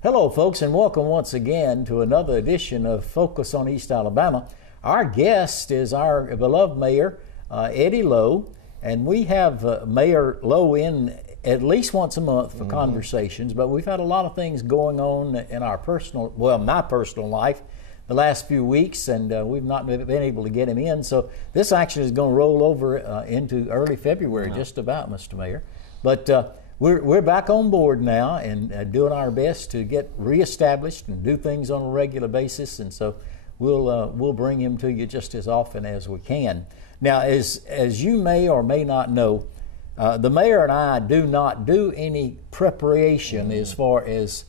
Hello, folks, and welcome once again to another edition of Focus on East Alabama. Our guest is our beloved Mayor, Eddie Lowe, and we have Mayor Lowe in at least once a month for conversations, but we've had a lot of things going on in our my personal life the last few weeks, and we've not been able to get him in. So this action is going to roll over into early February, just about, Mr. Mayor. But we're back on board now and doing our best to get reestablished and do things on a regular basis, and so we'll bring him to you just as often as we can. Now, as you may or may not know, the mayor and I do not do any preparation as far as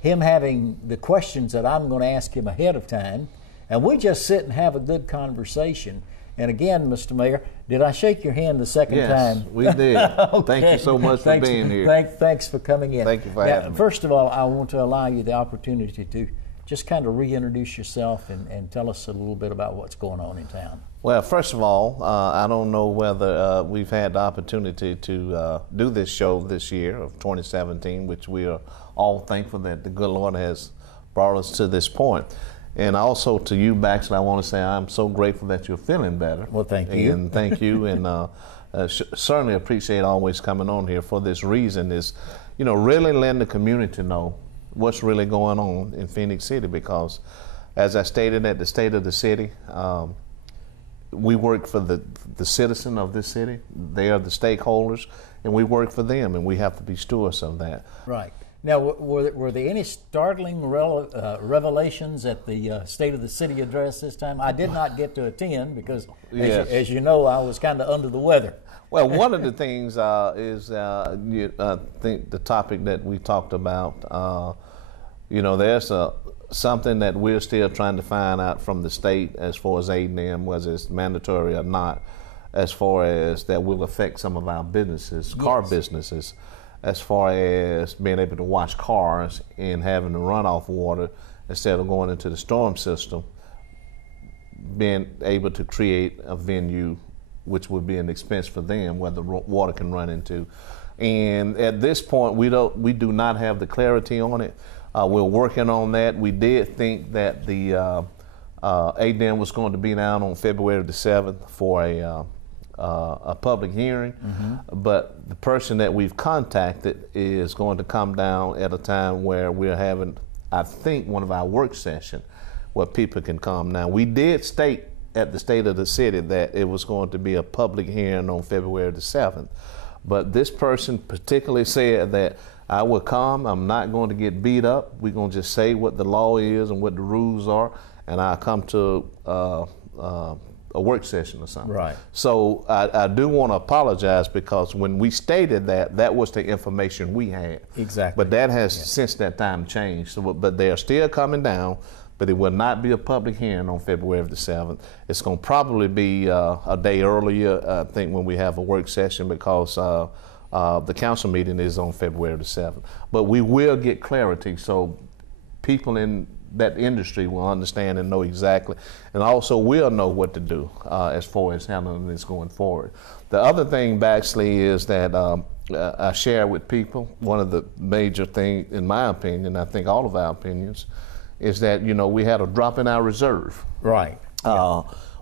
him having the questions that I'm going to ask him ahead of time, and we just sit and have a good conversation. And again, Mr. Mayor, did I shake your hand the second time? Yes, we did. Okay. Thank you so much for being here. Thanks for coming in. Thank you for having me. First of all, I want to allow you the opportunity to just kind of reintroduce yourself and tell us a little bit about what's going on in town. Well, first of all, I don't know whether we've had the opportunity to do this show this year of 2017, which we are all thankful that the good Lord has brought us to this point. And also to you, Baxley, I want to say I'm so grateful that you're feeling better. Well, thank you. And thank you, and certainly appreciate always coming on here for this reason is, really letting the community know what's really going on in Phenix City, because as I stated at the State of the City, we work for the citizen of this city. They are the stakeholders, and we work for them, and we have to be stewards of that. Right. Now, were there any startling revelations at the State of the City address this time? I did not get to attend because, as you know, I was kind of under the weather. Well, one of the things is, I think the topic that we talked about, there's something that we're still trying to find out from the state as far as A&M, whether it's mandatory or not, as far as that will affect some of our businesses, car businesses, as far as being able to wash cars and having the runoff water instead of going into the storm system, being able to create a venue which would be an expense for them where the water can run into. And at this point, we do not have the clarity on it. We're working on that. We did think that the A&M was going to be down on February the 7th for a public hearing, but the person that we've contacted is going to come down at a time where we're having, I think, one of our work sessions where people can come. Now, we did state at the State of the City that it was going to be a public hearing on February the 7th, but this person particularly said that I will come, I'm not going to get beat up, we're going to just say what the law is and what the rules are, and I'll come to a work session or something. Right. So I do want to apologize because when we stated that was the information we had. Exactly. But that has since that time changed. So, but they are still coming down, but it will not be a public hearing on February the 7th. It's going to probably be a day earlier, I think, when we have a work session, because the council meeting is on February the 7th. But we will get clarity so people in that industry will understand and know exactly, and also we'll know what to do as far as handling this going forward. The other thing, Baxley, is that I share with people, one of the major things, in my opinion, I think all of our opinions, is that, we had a drop in our reserve. Right.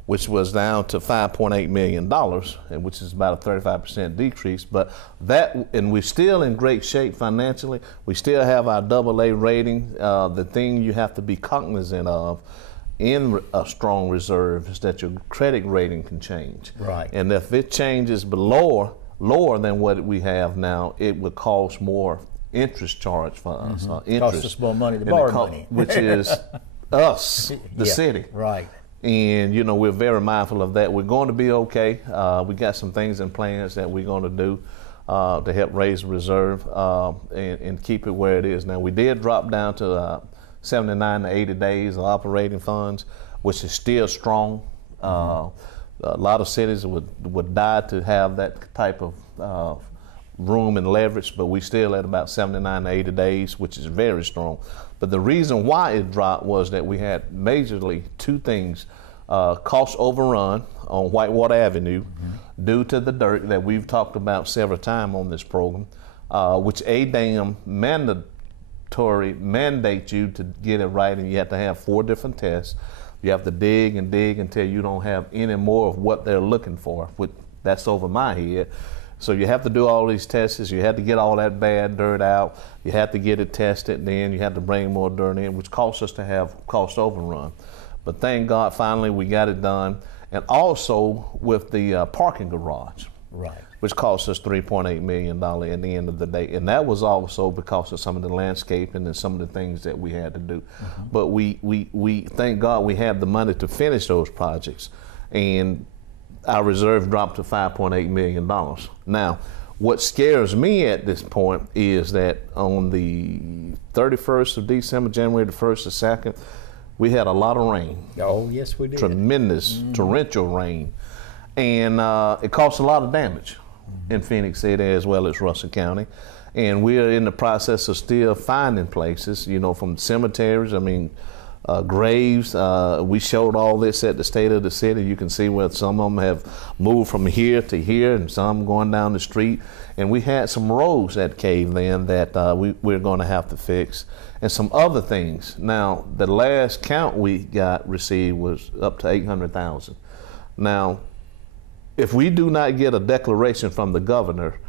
Which was down to $5.8 million, and which is about a 35% decrease. But and we're still in great shape financially. We still have our AA rating. The thing you have to be cognizant of in a strong reserve is that your credit rating can change. Right. And if it changes lower than what we have now, it would cost more interest charge for us. Cost us more money to borrow money. Which is us, the city. Right. And, we're very mindful of that. We're going to be okay. We got some things in plans that we're going to do to help raise the reserve and keep it where it is. Now, we did drop down to 79 to 80 days of operating funds, which is still strong. A lot of cities would die to have that type of room and leverage, but we still at about 79 to 80 days, which is very strong. But the reason why it dropped was that we had majorly two things. Cost overrun on Whitewater Avenue due to the dirt that we've talked about several times on this program, which A-Dam mandate you to get it right, and you have to have 4 different tests. You have to dig and dig until you don't have any more of what they're looking for. That's over my head. So you have to do all these tests. You have to get all that bad dirt out. You have to get it tested. Then you have to bring more dirt in, which costs us to have cost overrun. But thank God, finally we got it done. And also with the parking garage, right, which cost us $3.8 million at the end of the day. And that was also because of some of the landscaping and some of the things that we had to do. Mm-hmm. But we thank God we had the money to finish those projects. And our reserve dropped to $5.8 million. Now, what scares me at this point is that on the 31st of December, January the 1st or 2nd, we had a lot of rain. Oh, yes, we did. Tremendous, torrential rain. And it caused a lot of damage in Phenix City as well as Russell County. And we are in the process of still finding places, you know, from cemeteries, graves. We showed all this at the State of the City. You can see where some of them have moved from here to here and some going down the street. And we had some roads that caved in that we're going to have to fix, and some other things. Now, the last count we received was up to 800,000. Now, if we do not get a declaration from the governor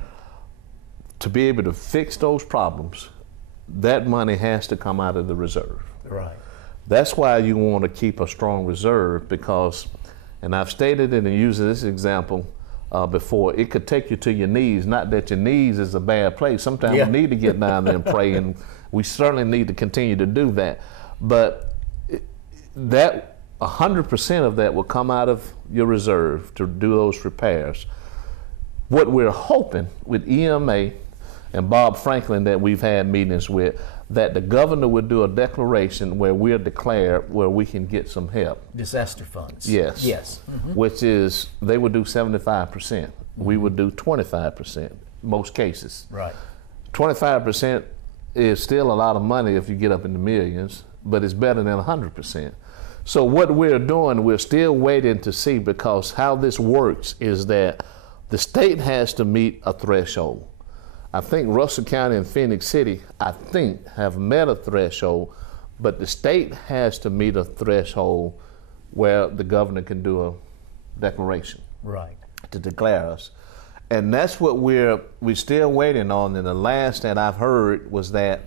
to be able to fix those problems, that money has to come out of the reserve. Right. That's why you want to keep a strong reserve, because, and I've stated it and used this example before, it could take you to your knees. Not that your knees is a bad place. Sometimes we need to get down there and pray, and we certainly need to continue to do that. But that 100% of that will come out of your reserve to do those repairs. What we're hoping with EMA and Bob Franklin that we've had meetings with, that the governor would do a declaration where we'll declare where we can get some help. Disaster funds. Yes. Yes. Mm-hmm. Which is, they would do 75%. Mm-hmm. We would do 25%, most cases. Right. 25% is still a lot of money if you get up in the millions, but it's better than 100%. So what we're doing, we're still waiting to see, because how this works is that the state has to meet a threshold. I think Russell County and Phenix City, have met a threshold, but the state has to meet a threshold where the governor can do a declaration. Right. To declare us. And that's what we're still waiting on. And the last that I've heard was that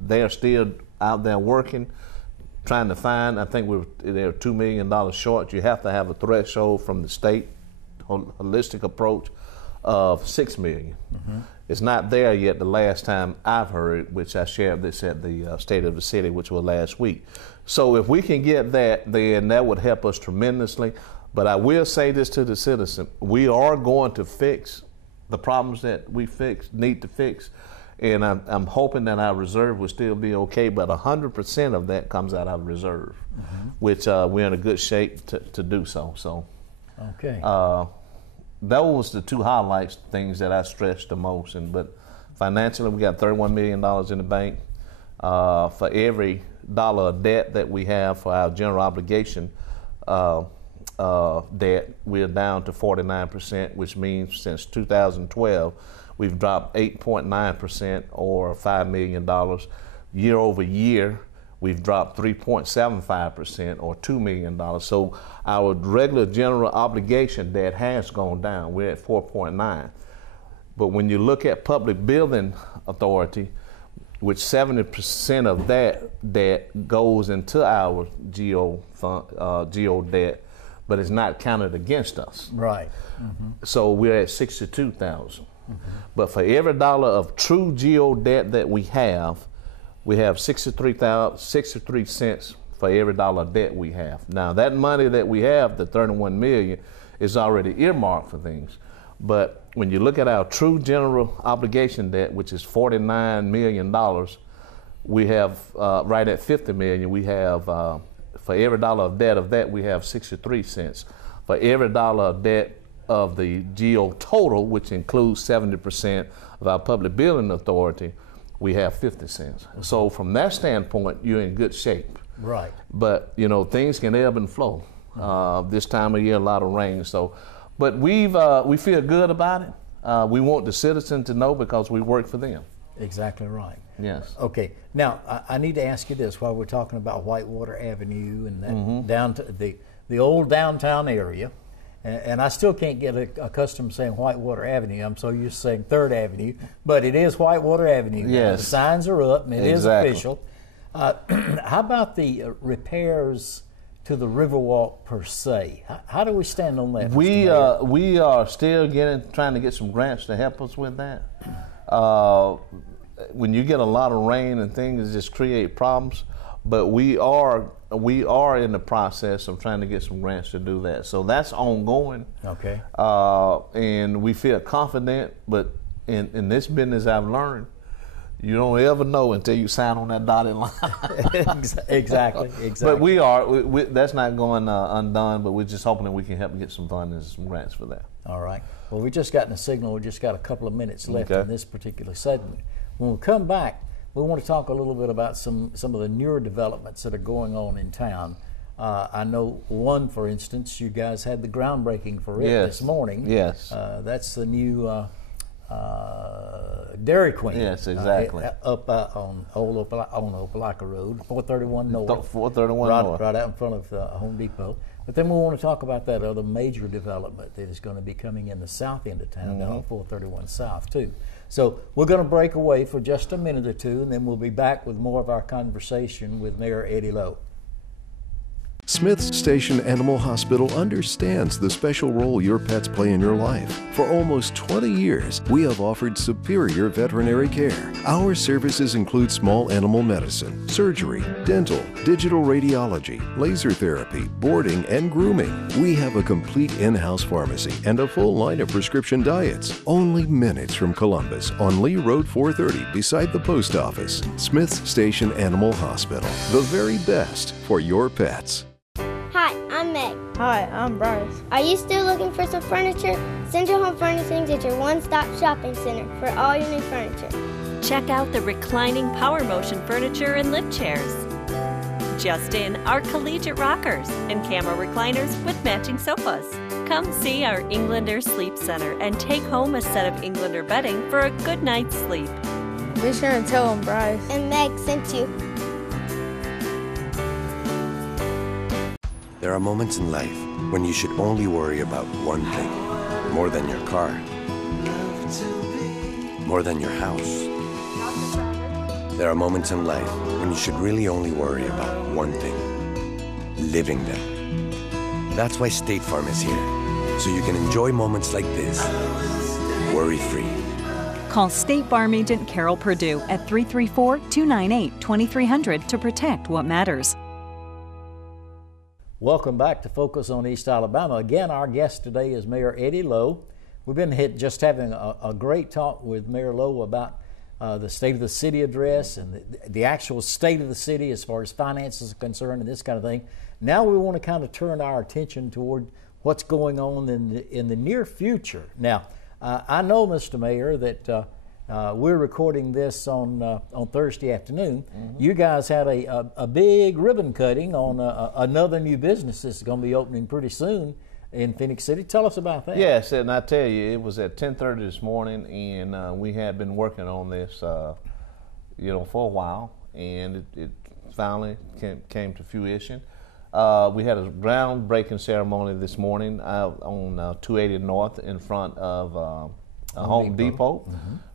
they're still out there working, trying to find, I think they're $2 million short. You have to have a threshold from the state, holistic approach, of $6 million. Mm-hmm. It's not there yet the last time I've heard, which I shared this at the State of the City, which was last week. So if we can get that, then that would help us tremendously. But I will say this to the citizen: we are going to fix the problems that we need to fix. And I'm hoping that our reserve will still be okay, but 100% of that comes out of our reserve, mm-hmm. which we're in a good shape to do so. So, okay. Those the two highlights, things that I stressed the most. But financially, we got $31 million in the bank. For every dollar of debt that we have for our general obligation debt, we're down to 49%, which means since 2012, we've dropped 8.9%, or $5 million. Year over year, we've dropped 3.75%, or $2 million. So our regular general obligation debt has gone down. We're at 4.9. But when you look at Public Building Authority, which 70% of that debt goes into our GO debt, but it's not counted against us. Right. Mm-hmm. So we're at 62,000. Mm-hmm. But for every dollar of true GO debt that we have 63 cents for every dollar of debt we have. Now that money that we have, the 31 million, is already earmarked for things. But when you look at our true general obligation debt, which is $49 million, we have right at 50 million. We have for every dollar of debt of that, we have 63 cents. For every dollar of debt of the GO total, which includes 70% of our Public Building Authority, we have 50 cents. So from that standpoint, you're in good shape. Right. But you know, things can ebb and flow. This time of year, a lot of rain. So, but we feel good about it. We want the citizens to know, because we work for them. Exactly right. Yes. Okay. Now I need to ask you this while we're talking about Whitewater Avenue and that down to the old downtown area, and I still can't get accustomed to saying Whitewater Avenue. I'm so used to saying 3rd Avenue, but it is Whitewater Avenue. Yes. The signs are up, and it is Exactly. official. How about the repairs to the Riverwalk per se? How do we stand on that? We Mr. Mayor? we are still trying to get some grants to help us with that. When you get a lot of rain and things, it just create problems. But we are in the process of trying to get some grants to do that. So that's ongoing. Okay. And we feel confident. But in this business, I've learned, you don't ever know until you sign on that dotted line. Exactly. But we are. That's not going undone. But we're just hoping that we can help get some funding and some grants for that. All right. Well, we just gotten a signal. We just got a couple of minutes left Okay. in this particular segment. When we come back, we want to talk a little bit about some of the newer developments that are going on in town. I know one, for instance, you guys had the groundbreaking for it this morning. Yes. That's the new Dairy Queen. Yes, exactly. Up on Opelika Road, 431 North. 431 North. Right out in front of Home Depot. But then we want to talk about that other major development that is going to be coming in the south end of town, down on 431 South, too. So we're going to break away for just a minute or two, and then we'll be back with more of our conversation with Mayor Eddie Lowe. Smith's Station Animal Hospital understands the special role your pets play in your life. For almost 20 years, we have offered superior veterinary care. Our services include small animal medicine, surgery, dental, digital radiology, laser therapy, boarding, and grooming. We have a complete in-house pharmacy and a full line of prescription diets. Only minutes from Columbus on Lee Road 430 beside the post office. Smith's Station Animal Hospital. The very best for your pets. Hi, I'm Meg. Hi, I'm Bryce. Are you still looking for some furniture? Central Home Furnishings is your one-stop shopping center for all your new furniture. Check out the reclining power motion furniture and lift chairs. Just in are collegiate rockers and camera recliners with matching sofas. Come see our Englander Sleep Center and take home a set of Englander bedding for a good night's sleep. Be sure and tell them Bryce. And Meg sent you. There are moments in life when you should only worry about one thing, more than your car, more than your house. There are moments in life when you should really only worry about one thing, living them. That's why State Farm is here, so you can enjoy moments like this, worry-free. Call State Farm Agent Carol Perdue at 334-298-2300 to protect what matters. Welcome back to Focus on East Alabama. Again, our guest today is Mayor Eddie Lowe. We've been just having a great talk with Mayor Lowe about the State of the City address and the actual state of the city as far as finances are concerned and this kind of thing. Now we want to kind of turn our attention toward what's going on in the near future. Now, I know, Mr. Mayor, that we're recording this on Thursday afternoon. You guys had a big ribbon cutting on another new business that's going to be opening pretty soon in Phenix City. Tell us about that. Yes, and I tell you, it was at 10:30 this morning, and we had been working on this, for a while, and it finally came to fruition. We had a groundbreaking ceremony this morning on 280 North in front of Home Depot.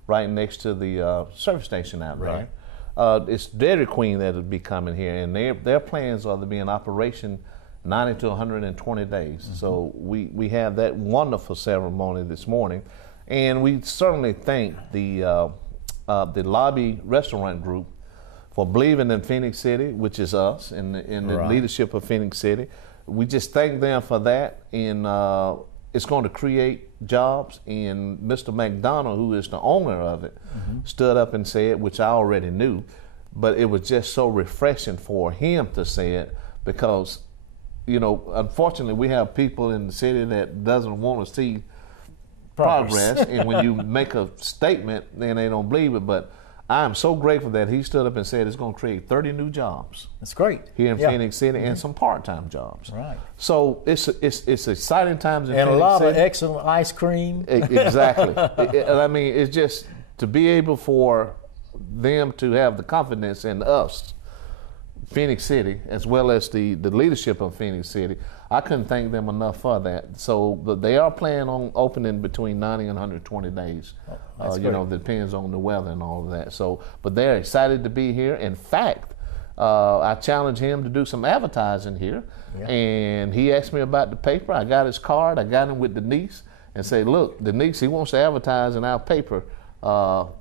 Right next to the service station out there. Right. It's Dairy Queen that will be coming here, and their plans are to be in operation 90 to 120 days. So we have that wonderful ceremony this morning, and we certainly thank the Lobby Restaurant Group for believing in Phenix City, which is us, and the leadership of Phenix City. We just thank them for that, and it's going to create jobs, and Mr. McDonald, who is the owner of it, stood up and said, which I already knew, but it was just so refreshing for him to say it because, unfortunately we have people in the city that doesn't want to see progress, and when you make a statement, then they don't believe it, but I am so grateful that he stood up and said it's going to create 30 new jobs. That's great. Here in Phenix City, and some part-time jobs. Right. So it's exciting times in and Phenix a lot City. of excellent ice cream. Exactly. I mean, it's just to be able for them to have the confidence in us, Phenix City, as well as the leadership of Phenix City. I couldn't thank them enough for that. So, but they are planning on opening between 90 and 120 days. You know, depends on the weather and all of that. So, but they're excited to be here. In fact, I challenged him to do some advertising here, and he asked me about the paper. I got his card. I got him with Denise and said, look, Denise, he wants to advertise in our paper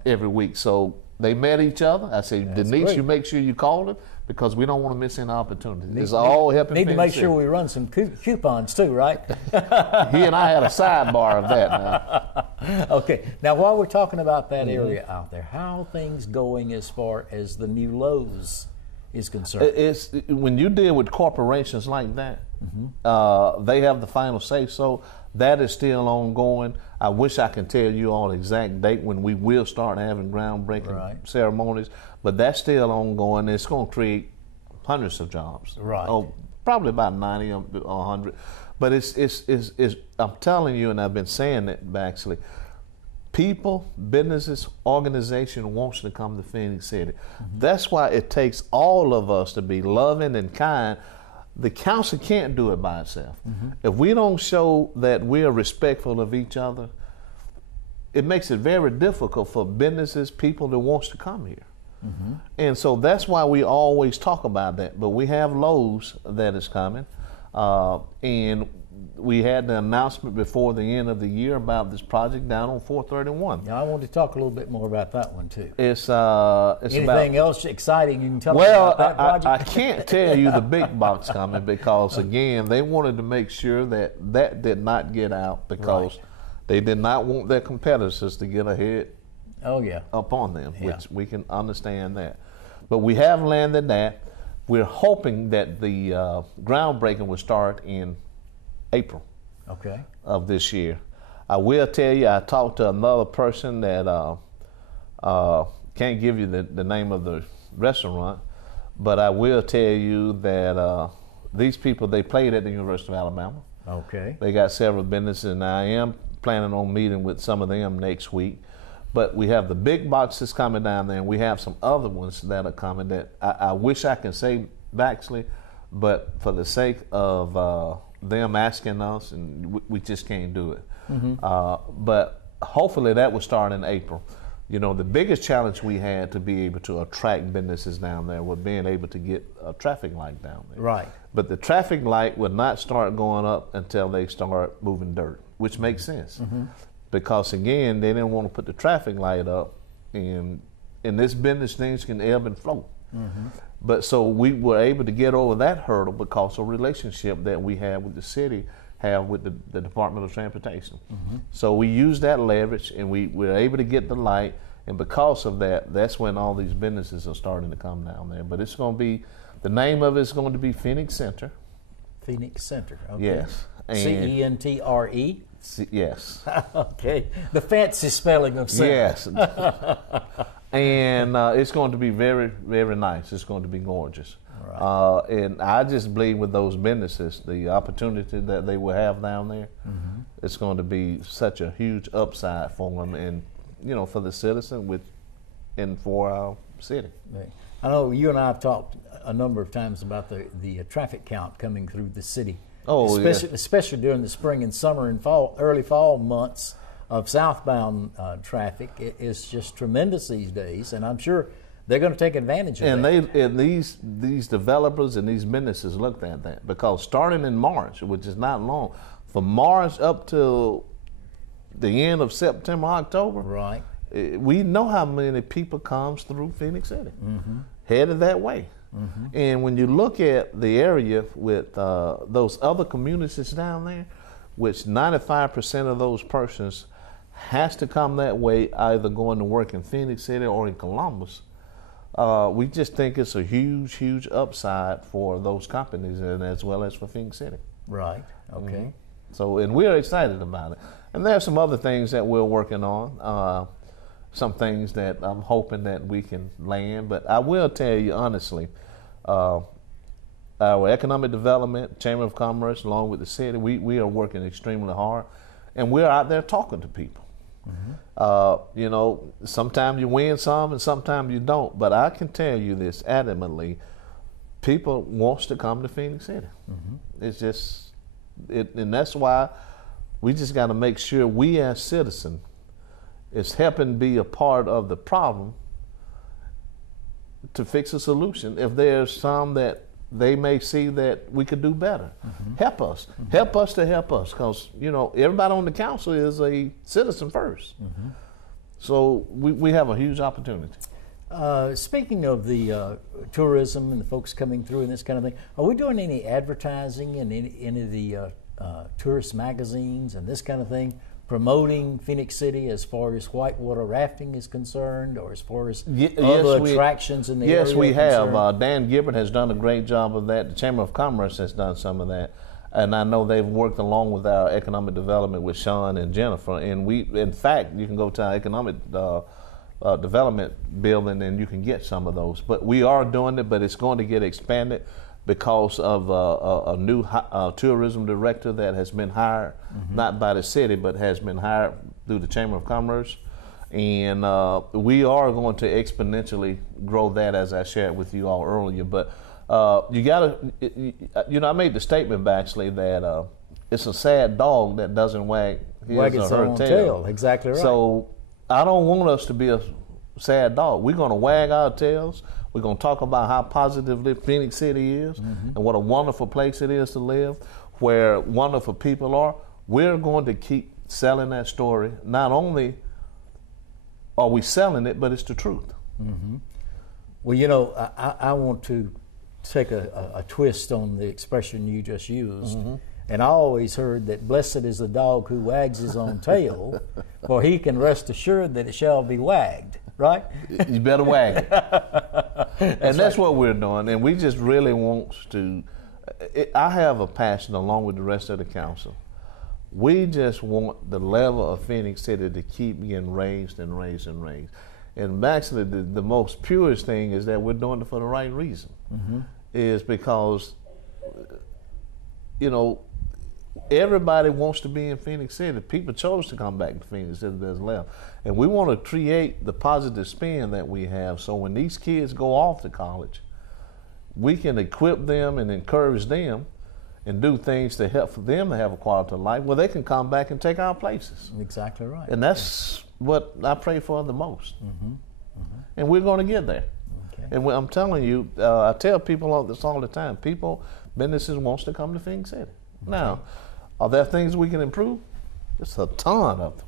every week. So they met each other. I said, Denise, you make sure you call him, because we don't want to miss any opportunity. It's all helping. Need to make sure we run some coupons too, right? He and I had a sidebar of that now. Okay. Now, while we're talking about that area out there, how are things going as far as the new Lowe's is concerned? It's when you deal with corporations like that, they have the final say. So that is still ongoing. I wish I could tell you all the exact date when we will start having groundbreaking ceremonies, but that's still ongoing. It's going to create hundreds of jobs. Right. Oh, probably about 90 or 100. But it's I'm telling you, and I've been saying it, Baxley, people, businesses, organization wants to come to Phenix City. That's why it takes all of us to be loving and kind. The council can't do it by itself. If we don't show that we are respectful of each other, it makes it very difficult for businesses, people that wants to come here. And so that's why we always talk about that. But we have Lowe's that is coming, and we had the announcement before the end of the year about this project down on 431. Yeah, I want to talk a little bit more about that one too. It's anything else exciting you can tell me about that project? I can't tell you the big box coming, because again, they wanted to make sure that did not get out, because they did not want their competitors to get ahead upon them, which we can understand that. But we have landed that. We're hoping that the groundbreaking will start in April of this year. I will tell you, I talked to another person that can't give you the name of the restaurant, but I will tell you that these people, they played at the University of Alabama. They got several businesses, and I am planning on meeting with some of them next week. But we have the big boxes coming down there, and we have some other ones that are coming that I wish I can say Baxley, but for the sake of them asking us, and we just can't do it. But hopefully that will start in April. You know, the biggest challenge we had to be able to attract businesses down there was being able to get a traffic light down there. But the traffic light would not start going up until they start moving dirt, which makes sense. Because again, they didn't want to put the traffic light up, and in this business, things can ebb and flow. But so we were able to get over that hurdle because of relationship that we have with the city, have with the Department of Transportation. So we used that leverage, and we were able to get the light, and because of that, that's when all these businesses are starting to come down there. But it's going to be, the name of it is going to be Phenix Center. Phenix Center, Yes. C-E-N-T-R-E? Yes. Okay, the fancy spelling of center. Yes. And it's going to be very, very nice. It's going to be gorgeous. And I just believe with those businesses, the opportunity that they will have down there, it's going to be such a huge upside for them, and you know, for the citizen and for our city. I know you and I have talked a number of times about the traffic count coming through the city. Especially during the spring and summer and fall, early fall months of southbound traffic. It is just tremendous these days, and I'm sure they're going to take advantage of that. And these developers and these businesses looked at that, because starting in March, which is not long, from March up till the end of September, October, we know how many people comes through Phenix City, headed that way. And when you look at the area with those other communities down there, which 95% of those persons has to come that way, either going to work in Phenix City or in Columbus, we just think it's a huge, huge upside for those companies, and as well as for Phenix City. So, and we're excited about it. And there are some other things that we're working on, some things that I'm hoping that we can land. But I will tell you honestly, our economic development, Chamber of Commerce, along with the city, we are working extremely hard, and we're out there talking to people. You know, sometimes you win some and sometimes you don't. But I can tell you this adamantly, people wants to come to Phenix City. It's just, and that's why we just got to make sure we as citizens is helping be a part of the problem to fix a solution. If there's some that they may see that we could do better, help us. Help us to help us, because, you know, everybody on the council is a citizen first. So we have a huge opportunity. Speaking of the tourism and the folks coming through and this kind of thing, are we doing any advertising in any of the tourist magazines and this kind of thing, promoting Phenix City as far as whitewater rafting is concerned, or as far as other attractions in the area? Yes, we have. Dan Gibbert has done a great job of that. The Chamber of Commerce has done some of that. And I know they've worked along with our economic development with Sean and Jennifer. And we, in fact, you can go to our economic development building and you can get some of those. But we are doing it, but it's going to get expanded because of a new tourism director that has been hired, not by the city, but has been hired through the Chamber of Commerce. And we are going to exponentially grow that, as I shared with you all earlier. But you gotta, you know, I made the statement, Baxley, that it's a sad dog that doesn't wag his or her tail. Exactly right. So I don't want us to be a sad dog. We're going to wag our tails. We're going to talk about how positively Phenix City is and what a wonderful place it is to live, where wonderful people are. We're going to keep selling that story. Not only are we selling it, but it's the truth. Well, you know, I want to take a twist on the expression you just used. And I always heard that blessed is the dog who wags his own tail, for he can rest assured that it shall be wagged, right? You better wag it. And that's what we're doing. And we just really want to, I have a passion along with the rest of the council. We just want the level of Phenix City to keep getting raised and raised and raised. And actually, the most purest thing is that we're doing it for the right reason. Is because, you know, everybody wants to be in Phenix City. People chose to come back to Phenix City that's left. And we want to create the positive spin that we have, so when these kids go off to college, we can equip them and encourage them and do things to help for them to have a quality of life where they can come back and take our places. Exactly right. And that's what I pray for the most. And we're going to get there. And I'm telling you, I tell people all this all the time, businesses wants to come to Phenix City. Now, are there things we can improve? There's a ton of them.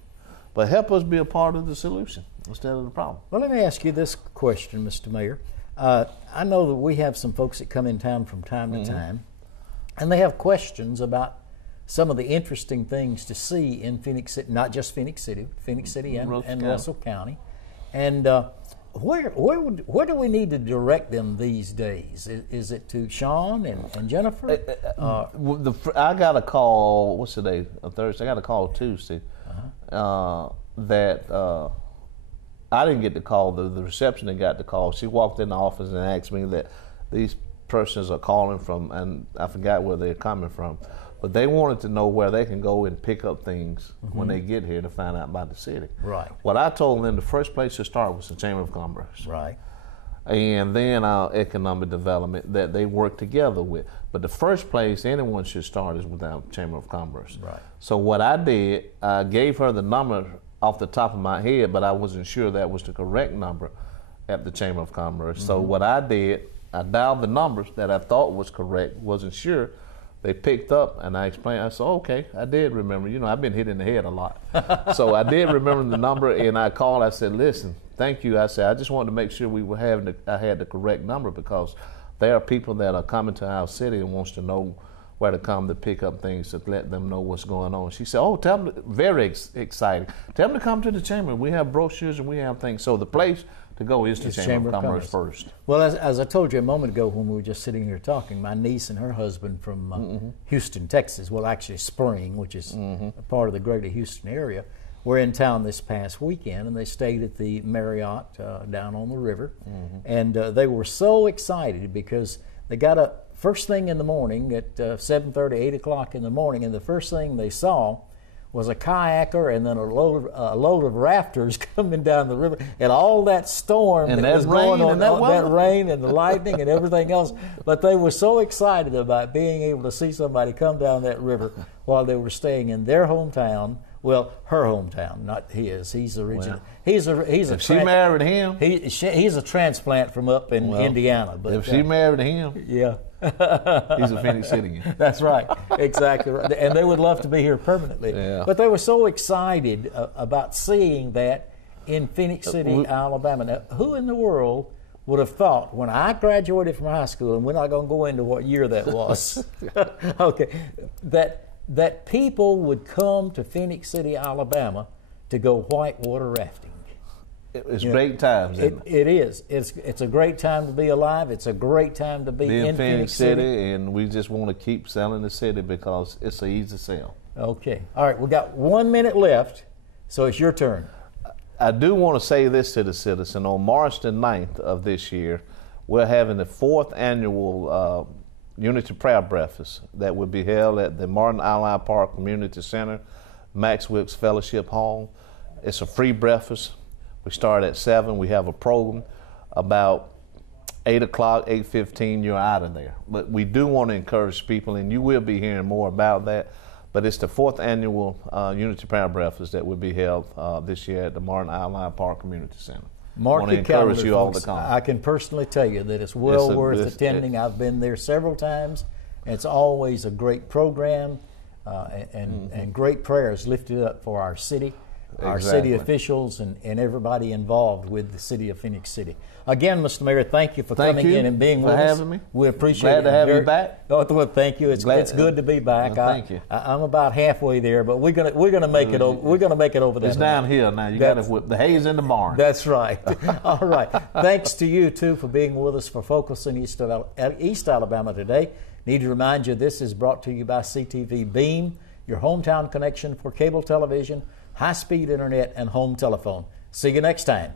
But help us be a part of the solution instead of the problem. Well, let me ask you this question, Mr. Mayor. I know that we have some folks that come in town from time to time, and they have questions about some of the interesting things to see in Phenix City, not just Phenix City and Russell County. And where do we need to direct them these days? Is it to Sean and Jennifer? I got a call, what's today, Thursday? I got a call Tuesday that I didn't get the call. The receptionist got the call. She walked in the office and asked me that these persons are calling from, and I forgot where they're coming from, but they wanted to know where they can go and pick up things when they get here to find out about the city. Right. What I told them, the first place to start was the Chamber of Commerce. Right. And then our economic development that they work together with. But the first place anyone should start is with our Chamber of Commerce. Right. So what I did, I gave her the number off the top of my head, but I wasn't sure that was the correct number at the Chamber of Commerce. So what I did, I dialed the numbers that I thought was correct, wasn't sure. They picked up, and I explained. I said, okay, I did remember. You know, I've been hit in the head a lot. So I did remember the number, and I called. I said, listen, thank you. I said, I just wanted to make sure we were having I had the correct number, because there are people that are coming to our city and wants to know where to come to pick up things, to let them know what's going on. She said, oh, tell them, very exciting. Tell them to come to the chamber. We have brochures and we have things. So the place to go is the Chamber of Commerce first. Well, as I told you a moment ago when we were just sitting here talking, my niece and her husband from Houston, Texas, well, actually Spring, which is a part of the greater Houston area, were in town this past weekend, and they stayed at the Marriott down on the river. And they were so excited because they got up first thing in the morning at 7:30, 8 o'clock in the morning, and the first thing they saw was a kayaker and then a load of rafters coming down the river, and all that storm and that was going on, that rain and the lightning and everything else. But they were so excited about being able to see somebody come down that river while they were staying in their hometown. Well, her hometown, not his. He's original. Well, if she married him, he's a transplant from up in Indiana. But if she married him, yeah. He's a Phenix Cityan. That's right, exactly right. And they would love to be here permanently. Yeah. But they were so excited about seeing that in Phenix City, Alabama. Now, who in the world would have thought when I graduated from high school, and we're not going to go into what year that was, okay, that people would come to Phenix City, Alabama to go whitewater rafting. It's great times. It is. It's a great time to be alive. It's a great time to be in Phenix City. And we just want to keep selling the city because it's an easy sell. Okay. All right. We got 1 minute left, so it's your turn. I do want to say this to the citizen. On March the 9th of this year, we're having the 4th annual Unity Prayer Breakfast that will be held at the Martin Allied Park Community Center, Max Wilkes Fellowship Hall. It's a free breakfast. We start at 7. We have a program. About 8 o'clock, 8:15, you're out of there. But we do want to encourage people, and you will be hearing more about that. But it's the 4th annual Unity Prayer Breakfast that will be held this year at the Martin Allied Park Community Center. Mark your calendar, you all folks. to come. I can personally tell you that it's well worth attending. I've been there several times. It's always a great program and great prayers lifted up for our city, our city officials, and everybody involved with the city of Phenix City. Again, Mr. Mayor, thank you for coming in and being with us. Having me. We appreciate it. Glad to have you back. Oh, well, thank you. It's good to be back. Thank you. I'm about halfway there, but we're gonna make it over. We're gonna make it over there. It's downhill now. You got to whip the hay's in the barn. That's right. All right. Thanks to you too for being with us for Focus in East Alabama today. Need to remind you this is brought to you by CTV Beam, your hometown connection for cable television, high-speed internet, and home telephone. See you next time.